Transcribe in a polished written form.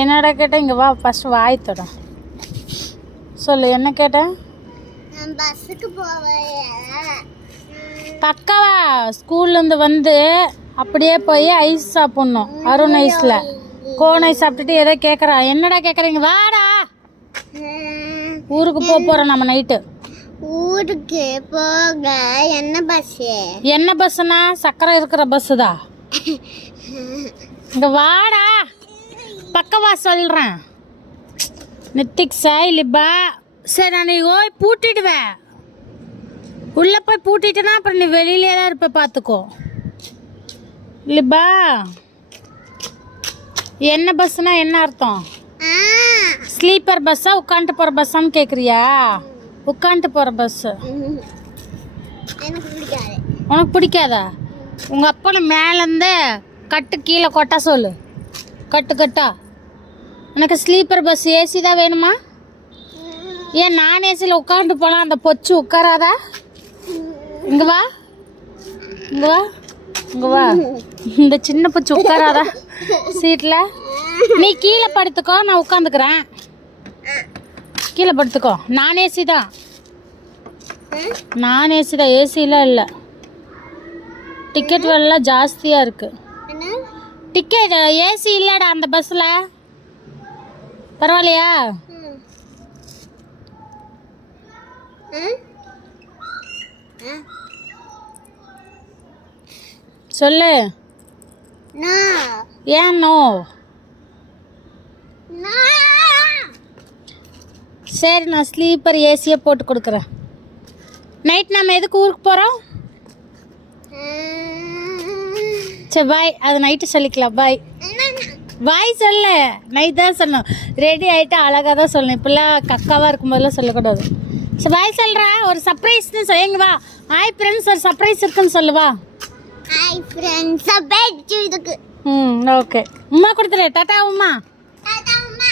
என்னடா கேட்டேன்? இங்கே வா, ஃபஸ்ட்டு வாய் தொட. சொல்லு, என்ன கேட்டேன்? பஸ்ஸுக்கு போவேன். தக்காவா ஸ்கூல்லேருந்து வந்து அப்படியே போய் ஐஸ் சாப்பிட்ணும். அருண் ஐஸில் கோன் ஐஸ் சாப்பிட்டுட்டு ஏதோ கேட்குறா. என்னடா கேட்குறீங்க? வாடா, ஊருக்கு போகிறோம் நம்ம நைட்டு. ஊருக்கு போக என்ன பஸ்ஸு? என்ன பஸ்ஸுனா சக்கரை இருக்கிற பஸ்ஸு தான். இங்கே வாடா, பக்கவா சொல்கிறேன். நித்திக் சாய் லிபா. சரி, நான் ஓய் பூட்டிடுவேன். உள்ளே போய் பூட்டிட்டேன்னா அப்புறம் நீ வெளியிலே தான் இருப்ப, பார்த்துக்கோ. லிபா, என்ன பஸ்ஸுனா என்ன அர்த்தம்? ஸ்லீப்பர் பஸ்ஸா உட்காந்துட்டு போகிற பஸ்ஸான்னு கேட்குறியா? உட்காந்துட்டு போகிற பஸ்ஸு உனக்கு பிடிக்காதா? உங்கள் அப்பனை மேலேருந்து கட்டு கீழே கொட்டா சொல்லு. கட்டு கட்டா. எனக்கு ஸ்லீப்பர் பஸ் ஏசி தான் வேணுமா? ஏன் நான் ஏசியில் உட்காந்துட்டு போனால் அந்த பொச்சு உட்காராதா? இங்கே வா, இங்கே வா, இங்கே வா. இந்த சின்ன பொச்சு உட்காராதா சீட்டில்? நீ கீழே படுத்துக்கோ, நான் உட்காந்துக்கிறேன். கீழே படுத்துக்கோ. நான் ஏசி தான். நான் ஏசி தான், ஏசிலாம் இல்லை. டிக்கெட் விலைலாம் ஜாஸ்தியாக இருக்குது. டிக்கெட் ஏசி இல்லைடா அந்த பஸ்ஸில். பரவாயில்லையா? சொல்லு. ஏன் நோ? சரி, நான் ஸ்லீப்பர் ஏசியே போட்டு கொடுக்குறேன். நைட் நம்ம எதுக்கு ஊருக்கு போகிறோம்? சரி பாய், அது நைட்டு சொல்லிக்கலாம். பாய் பாய் சொல்லு. நைட் தான் சொல்லணும். ரெடி ஆகிட்டு அழகாக தான் சொல்லணும். இப்போல்லாம் கக்காவாக இருக்கும்போதெல்லாம் சொல்லக்கூடாது. சரி பாய் சொல்கிறேன். ஒரு சர்ப்ரைஸ்ன்னு சொல்லுங்க. வா, ஹாய் ஃப்ரெண்ட்ஸ், ஒரு சர்ப்ரைஸ் இருக்குன்னு சொல்லுவா. ஹாய் ஃப்ரெண்ட்ஸ், சர்ப்ரைஸ் இதுக்கு. ஓகே. உமா கொடுத்துரு. டாட்டா உமா. டாடா உமா.